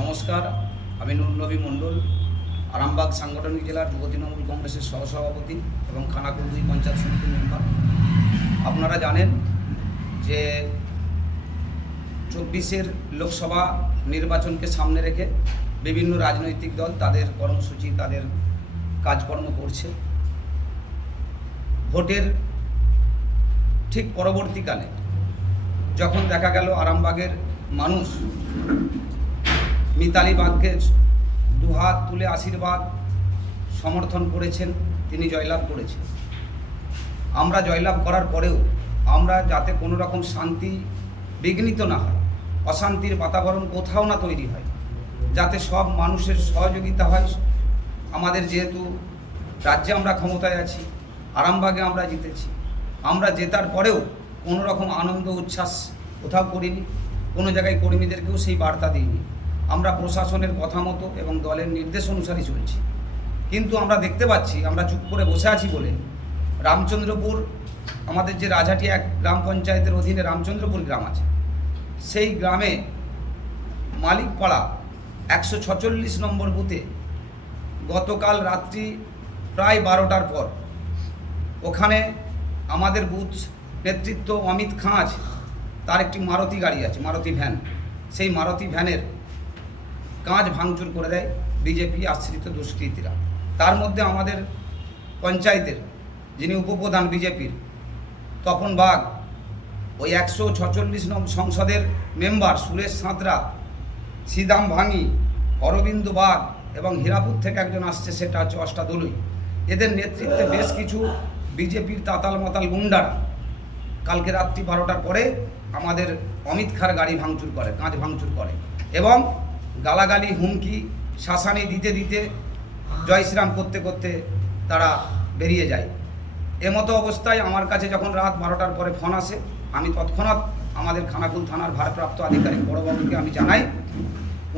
নমস্কার, আমি নুরনবী মণ্ডল, আরামবাগ সাংগঠনিক জেলার যুব তৃণমূল কংগ্রেসের সহসভাপতি এবং খানাকুলদি পঞ্চায়েত সমিতির মেম্বার। আপনারা জানেন যে চব্বিশের লোকসভা নির্বাচনকে সামনে রেখে বিভিন্ন রাজনৈতিক দল তাদের কর্মসূচি, তাদের কাজকর্ম করছে। ভোটের ঠিক পরবর্তীকালে যখন দেখা গেল আরামবাগের মানুষ মিতালি বাগকে দুহাত তুলে আশীর্বাদ সমর্থন করেছেন, তিনি জয়লাভ করেছেন। আমরা জয়লাভ করার পরেও আমরা যাতে কোনো রকম শান্তি বিঘ্নিত না হয়, অশান্তির বাতাবরণ কোথাও না তৈরি হয়, যাতে সব মানুষের সহযোগিতা হয়। আমাদের যেহেতু রাজ্যে আমরা ক্ষমতায় আছি, আরামবাগে আমরা জিতেছি, আমরা জেতার পরেও কোনো রকম আনন্দ, উচ্ছ্বাস কোথাও করিনি, কোনো জায়গায় কর্মীদেরকেও সেই বার্তা দিইনি। আমরা প্রশাসনের কথা মতো এবং দলের নির্দেশ অনুসারে চলছি। কিন্তু আমরা দেখতে পাচ্ছি, আমরা চুপ করে বসে আছি বলে রামচন্দ্রপুর, আমাদের যে রাজাটি এক গ্রাম পঞ্চায়েতের অধীনে রামচন্দ্রপুর গ্রাম আছে, সেই গ্রামে মালিকপাড়া একশো ছচল্লিশ নম্বর বুথে গতকাল রাত্রি প্রায় বারোটার পর ওখানে আমাদের বুথ নেতৃত্ব অমিত খাঁ আছে, তার একটি মারুতি গাড়ি আছে, মারুতি ভ্যান। সেই মারুতি ভ্যানের কাঁচ ভাঙচুর করে দেয় বিজেপি আশ্রিত দুষ্কৃতীরা। তার মধ্যে আমাদের পঞ্চায়েতের যিনি উপপ্রধান বিজেপির তপন বাগ, ওই একশো ছচল্লিশ নং সংসদের মেম্বার সুরেশ সাঁতরা, সিদাম ভাঙি, অরবিন্দ বাগ এবং হীরাপুর থেকে একজন আসছে সেটা হচ্ছে অষ্টাদলুই। এদের নেতৃত্বে বেশ কিছু বিজেপির তাতাল মাতাল গুন্ডারা কালকে রাত্রি বারোটার পরে আমাদের অমিত খার গাড়ি ভাঙচুর করে কাঁচ ভাঙচুর করে। এবং গালাগালি, হুমকি, শাসানি দিতে দিতে জয় শ্রীরাম করতে করতে তারা বেরিয়ে যায়। এমতো অবস্থায় আমার কাছে যখন রাত বারোটার পরে ফোন আসে, আমি তৎক্ষণাৎ আমাদের খানাকুল থানার ভারপ্রাপ্ত আধিকারিক বড়বাবুকে আমি জানাই।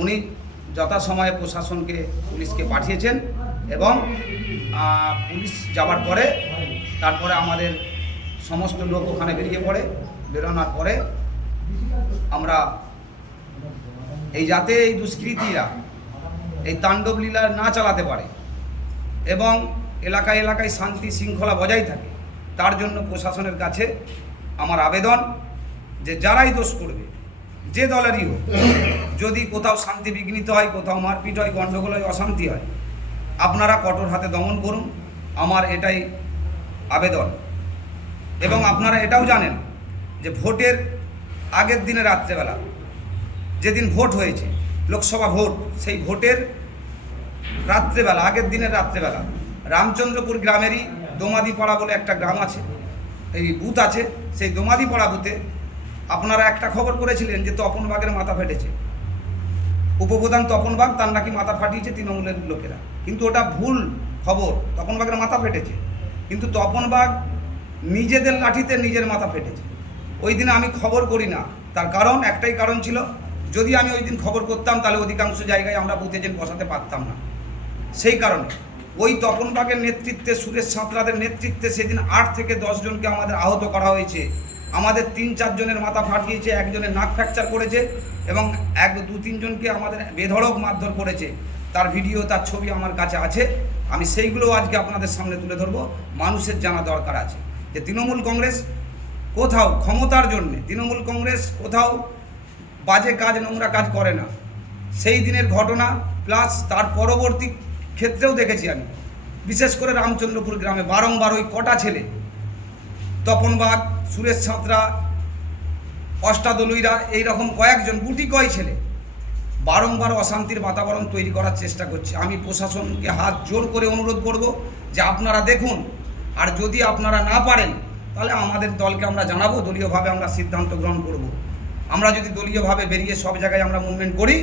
উনি যথাসময়ে প্রশাসনকে, পুলিশকে পাঠিয়েছেন এবং পুলিশ যাওয়ার পরে, তারপরে আমাদের সমস্ত লোক ওখানে বেরিয়ে পড়ে। বেরোনোর পরে আমরা এই যাতে এই দুষ্কৃতীরা এই তাণ্ডব লীলা না চালাতে পারে এবং এলাকায় এলাকায় শান্তি শৃঙ্খলা বজায় থাকে, তার জন্য প্রশাসনের কাছে আমার আবেদন যে যারাই দোষ করবে, যে দলেরই হোক, যদি কোথাও শান্তি বিঘ্নিত হয়, কোথাও মারপিট হয়, গণ্ডগোল হয়, অশান্তি হয়, আপনারা কঠোর হাতে দমন করুন, আমার এটাই আবেদন। এবং আপনারা এটাও জানেন যে ভোটের আগের দিনে রাত্রেবেলা যেদিন ভোট হয়েছে, লোকসভা ভোট, সেই ভোটের রাত্রেবেলা, আগের দিনের রাত্রেবেলা, রামচন্দ্রপুর গ্রামেরই দোমাদিপাড়া বলে একটা গ্রাম আছে, এই বুথ আছে, সেই দোমাদিপাড়া বুথে আপনারা একটা খবর করেছিলেন যে তপন বাগের মাথা ফেটেছে। উপপ্রধান তপন বাগ তার নাকি মাথা ফাটিয়েছে তৃণমূলের লোকেরা। কিন্তু ওটা ভুল খবর, তপন বাগের মাথা ফেটেছে। কিন্তু তপন বাগ নিজেদের লাঠিতে নিজের মাথা ফেটেছে। ওই দিন আমি খবর করি না। তার কারণ একটাই কারণ ছিল যদি আমি ওই দিন খবর করতাম, তাহলে অধিকাংশ জায়গায় আমরা বুথ এজেন্ট বসাতে পারতাম না। সেই কারণে ওই তপন বাগের নেতৃত্বে, সুরেশ সাঁতরাদের নেতৃত্বে সেদিন আট থেকে দশ জনকে আমাদের আহত করা হয়েছে। আমাদের তিন চারজনের মাথা ফাটিয়েছে, একজনের নাক ফ্র্যাকচার করেছে এবং এক, দু তিনজনকে আমাদের বেধড়ক মারধর করেছে। তার ভিডিও, তার ছবি আমার কাছে আছে। আমি সেইগুলো আজকে আপনাদের সামনে তুলে ধরবো। মানুষের জানা দরকার আছে। যে তৃণমূল কংগ্রেস কোথাও ক্ষমতার জন্যে, তৃণমূল কংগ্রেস কোথাও বাজে কাজ নোংরা কাজ করে না। সেই দিনের ঘটনা প্লাস তার পরবর্তী ক্ষেত্রেও দেখেছি আমি। বিশেষ করে রামচন্দ্রপুর গ্রামে বারংবার ওই কটা ছেলে তপন বাগ সুরেশ ছাত্রা, অষ্টাদলুইরা, এইরকম কয়েকজন গুটি কয় ছেলে, বারংবার অশান্তির বাতাবরণ তৈরি করার চেষ্টা করছে। আমি প্রশাসনকে হাত জোর করে অনুরোধ করব যে আপনারা দেখুন, আর যদি আপনারা না পারেন, তাহলে আমাদের দলকে আমরা জানাব, দলীয়ভাবে আমরা সিদ্ধান্ত গ্রহণ করব। আমরা যদি দলীয়ভাবে বেরিয়ে সব জায়গায় আমরা মুভমেন্ট করি,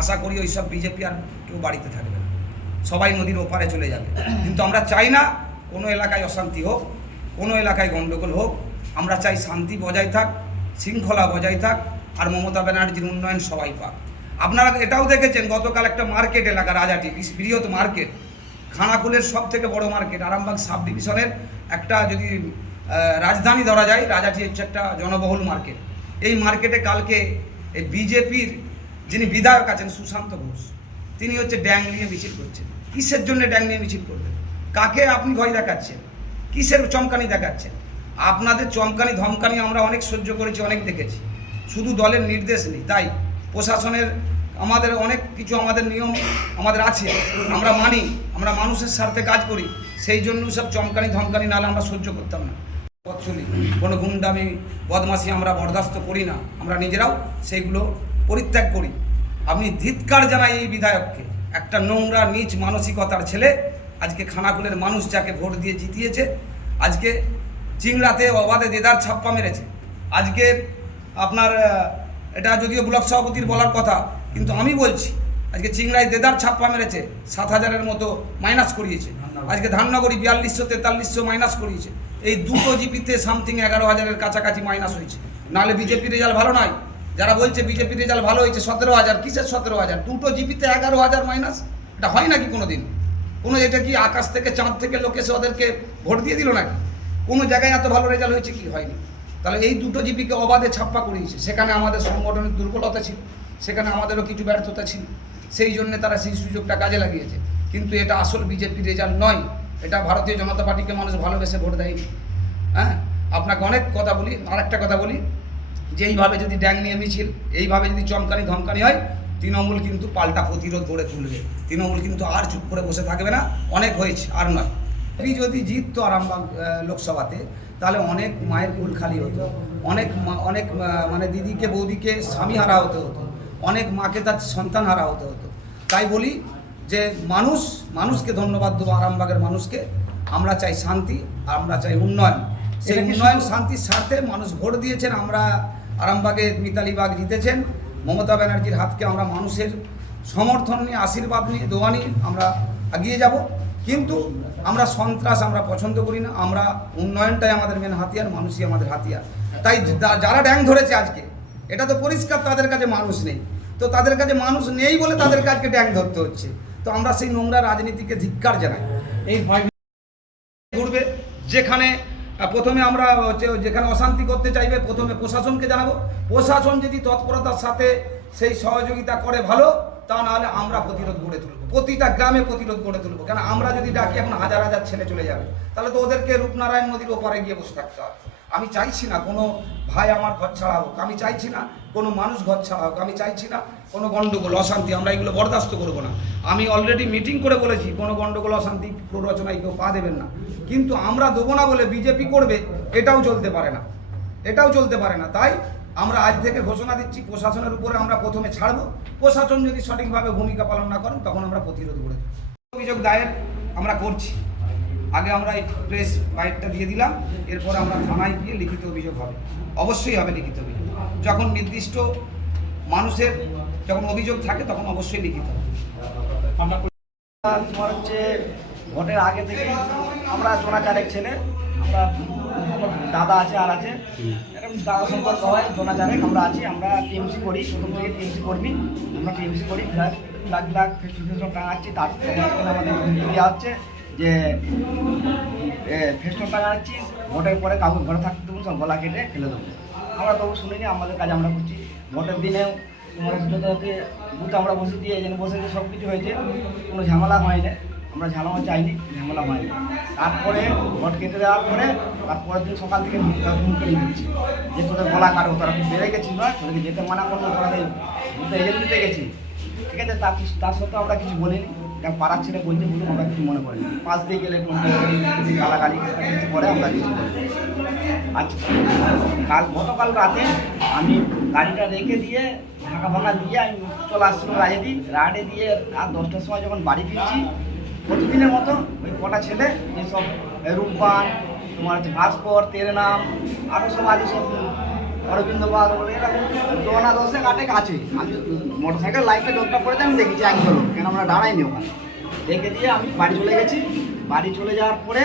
আশা করি ওই সব বিজেপি আর কেউ বাড়িতে থাকবে না। সবাই নদীর ওপারে চলে যাবে। কিন্তু আমরা চাই না কোনো এলাকায় অশান্তি হোক, কোনো এলাকায় গণ্ডগোল হোক। আমরা চাই শান্তি বজায় থাক, শৃঙ্খলা বজায় থাক, আর মমতা ব্যানার্জির উন্নয়ন সবাই পাক। আপনারা এটাও দেখেছেন, গতকাল একটা মার্কেট এলাকা, রাজাটি, বৃহৎ মার্কেট। খানাকুলের সব থেকে বড় মার্কেট, আরামবাগ সাব ডিভিশনের একটা যদি রাজধানী ধরা যায়, রাজাটি হচ্ছে একটা জনবহুল মার্কেট। এই মার্কেটে কালকে এই বিজেপির যিনি বিধায়ক আছেন সুশান্ত ঘোষ, তিনি হচ্ছে ড্যাং নিয়ে মিছিল করছেন। কিসের জন্য ড্যাং নিয়ে মিছিল করবেন? কাকে আপনি ভয় দেখাচ্ছেন? কিসের চমকানি দেখাচ্ছেন? আপনাদের চমকানি, ধমকানি আমরা অনেক সহ্য করেছি, অনেক দেখেছি। শুধু দলের নির্দেশ নেই, তাই প্রশাসনের আমাদের অনেক কিছু আমাদের নিয়ম আমাদের আছে, আমরা মানি, আমরা মানুষের স্বার্থে কাজ করি, সেই জন্য সব চমকানি, ধমকানি, নাহলে আমরা সহ্য করতাম না। পথ চলি কোনো গুন্ডামি, বদমাশি আমরা বরদাস্ত করি না। আমরা নিজেরাও সেইগুলো পরিত্যাগ করি। আমি ধিৎকার জানাই এই বিধায়ককে। একটা নোংরা, নিচ মানসিকতার ছেলে আজকে খানাকুলের মানুষ যাকে ভোট দিয়ে জিতিয়েছে, আজকে চিংড়াতে অবাধে দেদার ছাপ্পা মেরেছে। আজকে আপনার এটা যদিও ব্লক সভাপতির বলার কথা, কিন্তু আমি বলছি আজকে চিংড়ায় দেদার ছাপ্পা মেরেছে সাত হাজারের মতো মাইনাস করিয়েছে। আজকে ধাননগরী বিয়াল্লিশশো তেতাল্লিশশো মাইনাস করিয়েছে। এই দুটো জিপিতে সামথিং এগারো হাজারের কাছাকাছি মাইনাস হয়েছে। নাহলে বিজেপির রেজাল্ট ভালো নয়। যারা বলছে বিজেপির রেজাল্ট ভালো হয়েছে সতেরো হাজার। কিসের সতেরো হাজার? দুটো জিপিতে এগারো হাজার মাইনাস এটা হয় নাকি কোনো দিন কোনো এটা কি আকাশ থেকে চাঁদ থেকে লোকে এসে ওদেরকে ভোট দিয়ে দিল নাকি? কোনো জায়গায় এত ভালো রেজাল্ট হয়েছে কি? হয়নি। তাহলে এই দুটো জিপিকে অবাধে ছাপ্পা করিয়েছে। সেখানে আমাদের সংগঠনের দুর্বলতা ছিল। সেখানে আমাদেরও কিছু ব্যর্থতা ছিল। সেই জন্য তারা সেই সুযোগটা কাজে লাগিয়েছে। কিন্তু এটা আসল বিজেপি রেজাল্ট নয়। এটা ভারতীয় জনতা পার্টিকে মানুষ ভালোবেসে ভোট দেয়নি। হ্যাঁ? আপনাকে অনেক কথা বলি আর একটা কথা বলি। যে এইভাবে যদি ড্যাং নিয়ে মিছিল, এইভাবে যদি চমকানি ধমকানি হয়, তৃণমূল কিন্তু পাল্টা প্রতিরোধ গড়ে তুলবে। তৃণমূল কিন্তু আর চুপ করে বসে থাকবে না। অনেক হয়েছে, আর নয়। এই যদি জিততো আরামবাগ লোকসভাতে, তাহলে অনেক মায়ের কুল খালি হতো। অনেক অনেক মানে দিদিকে, বৌদিকে স্বামী হারা হতে হতো। অনেক মাকে তার সন্তান হারা হতে হতো। তাই বলি যে মানুষ মানুষকে ধন্যবাদ দেবো আরামবাগের মানুষকে। আমরা চাই শান্তি আমরা চাই উন্নয়ন। সেই উন্নয়ন শান্তির স্বার্থে মানুষ ভোট দিয়েছেন আমরা আরামবাগে মিতালি বাগ জিতেছেন। মমতা ব্যানার্জির হাতকে আমরা মানুষের সমর্থন নিয়ে আশীর্বাদ নিয়ে দোয়া নিয়ে আমরা এগিয়ে যাব। কিন্তু আমরা সন্ত্রাস আমরা পছন্দ করি না আমরা উন্নয়নটাই আমাদের মেন হাতিয়ার মানুষই আমাদের হাতিয়ার। তাই যারা ড্যাং ধরেছে আজকে এটা তো পরিষ্কার তাদের কাছে মানুষ নেই। তো তাদের কাছে মানুষ নেই বলে তাদের কাছে ড্যাং ধরতে হচ্ছে। তো আমরা সেই নোংরা রাজনীতিকে ধিক্কার জানাই। এই ঘুরবে। যেখানে প্রথমে আমরা যেখানে অশান্তি করতে চাইবে, প্রথমে প্রশাসনকে জানাব। প্রশাসন যদি তৎপরতার সাথে সেই সহযোগিতা করে ভালো, তা নাহলে আমরা প্রতিরোধ গড়ে তুলবো। প্রতিটা গ্রামে প্রতিরোধ গড়ে তুলবো। কেন? আমরা যদি ডাকি, এখন হাজার হাজার ছেলে চলে যাবে। তাহলে তো ওদেরকে রূপনারায়ণ নদীর ওপারে গিয়ে বসে থাকতে হবে। আমি চাইছি না কোনো ভাই আমার ঘর ছাড়া হোক, আমি চাইছি না কোনো মানুষ ঘর ছাড়া হোক, আমি চাইছি না কোনো গণ্ডগোল, অশান্তি, আমরা এগুলো বরদাস্ত করব না। আমি অলরেডি মিটিং করে বলেছি, কোনো গণ্ডগোল, অশান্তি প্ররোচনায় কেউ পা দেবেন না। কিন্তু আমরা দেবো না বলে বিজেপি করবে, এটাও চলতে পারে না। এটাও চলতে পারে না। তাই আমরা আজ থেকে ঘোষণা দিচ্ছি, প্রশাসনের উপরে আমরা প্রথমে ছাড়বো। প্রশাসন যদি সঠিকভাবে ভূমিকা পালন না করেন, তখন আমরা প্রতিরোধ করে অভিযোগ দায়ের আমরা করছি। আগে আমরা এই প্রেস বাইটটা দিয়ে দিলাম এরপর আমরা থানায় গিয়ে লিখিত অভিযোগ হবে। অবশ্যই হবে লিখিত অভিযোগ। যখন নির্দিষ্ট মানুষের যখন অভিযোগ থাকে তখন অবশ্যই লিখিত হবে। তোমার হচ্ছে ভোটের আগে থেকে আমরা জোনা চারেক ছেলে আমরা দাদা আছে আর আছে। এরকম দাদা সম্পর্ক হয় জোনা চারেক আমরা আছি আমরা টিএমসি করি প্রথম থেকে টিএমসি কর্মী আমরা টিএমসি করি। ফ্ল্যাগ ফ্ল্যাগ ফ্ল্যাগ ফেস্টুন সব টাঙাচ্ছি তার থেকে আমাদের দেওয়া হচ্ছে। যে ফেস্টুন টাঙাচ্ছি ভোটের পরে কাউকে ঘরে থাকতে দেবো, সব গলা কেটে ফেলে দেবো। আমরা তবু শুনিনি আমাদের কাজ আমরা করছি। ভোটের দিনেও তোমার বুথ আমরা বসে দিয়ে এখানে বসে দিয়ে সব কিছু হয়েছে। কোনো ঝামেলা হয়নি আমরা ঝামেলা চাইনি, ঝামেলা হয়নি তারপরে ভোট কেটে দেওয়ার পরে, তারপরের দিন সকাল থেকে মুখে দিচ্ছি। যে তোদের গলা কাটো, তারা বেড়ে গেছিস না তোদেরকে যেতে মানা করল, তোরা এজেন্ট দিতে গেছি ঠিক আছে তার তার সত্ত্বেও আমরা কিছু বলিনি। যা পাড়ার ছেলে বলতে বলুন আমরা কিছু মনে করিনি পাশ দিয়ে গেলে গালাগালি কিছু করে আমরা কিছু আচ্ছা কাল গতকাল রাতে আমি গাড়িটা রেখে দিয়ে ফাঁকা ফাঁকা দিয়ে আমি চলে আসছিলাম রাজেদি। রাডে দিয়ে রাত দশটার সময় যখন বাড়ি ফিরছি, প্রতিদিনের মতো ওই কটা ছেলে, যেসব রূপবান, তোমার হচ্ছে ভাস্কর তেরে নাম আরও সব আছে সব অরবিন্দ বাগ বলে এরকম জোনা দশে কাটে আছে। আমি মোটর সাইকেল লাইফে লোকটা পড়েছে আমি দেখেছি একজন কেন আমরা দাঁড়াইনি ওখানে। রেখে দিয়ে আমি বাড়ি চলে গেছি। বাড়ি চলে যাওয়ার পরে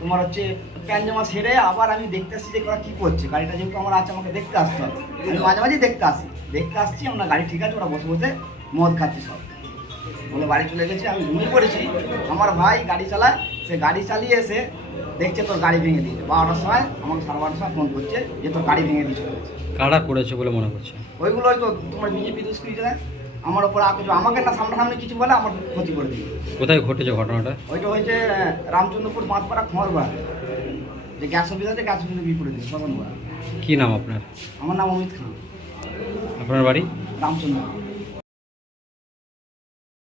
তোমার হচ্ছে প্যান জামা সেরে আবার আমি দেখতে আসছি যে ওরা কী করছে। গাড়িটা যেহেতু আমার আছে, আমাকে দেখতে আসতে হবে। আমি মাঝে মাঝে দেখতে আসি। দেখতে আসছি, আমরা গাড়ি ঠিক আছে, ওরা বসে বসে মদ খাচ্ছি সব। বলে বাড়ি চলে গেছি, আমি ঘুমিয়ে পড়েছি। আমার ভাই গাড়ি চালায়, সে গাড়ি চালিয়ে এসে দেখছে তোর গাড়ি ভেঙে দিয়েছে। বারোটার সময় আমাকে সাড়ে বারোটার সময় ফোন করছে যে তোর গাড়ি ভেঙে দিয়ে চলে গেছে কারা করেছে বলে মনে করছে? ওইগুলোই তো তোমার বিজেপি দুষ্কৃতীরা আমার ওপর আকুচ আমাকে না সামনাসামনি কিছু বলে আমার ক্ষতি করে দিবে কোথায় ঘটেছে ঘটনাটা? ওইটা হয়েছে রামচন্দ্রপুর বাঁধপাড়া খোঁয়ারবার যে গ্যাস অফিস আছে গ্যাস অফিসের বিপরীতে শ্মশানপাড়া কী নাম আপনার? আমার নাম অমিত খান। আপনার বাড়ি? রামচন্দ্র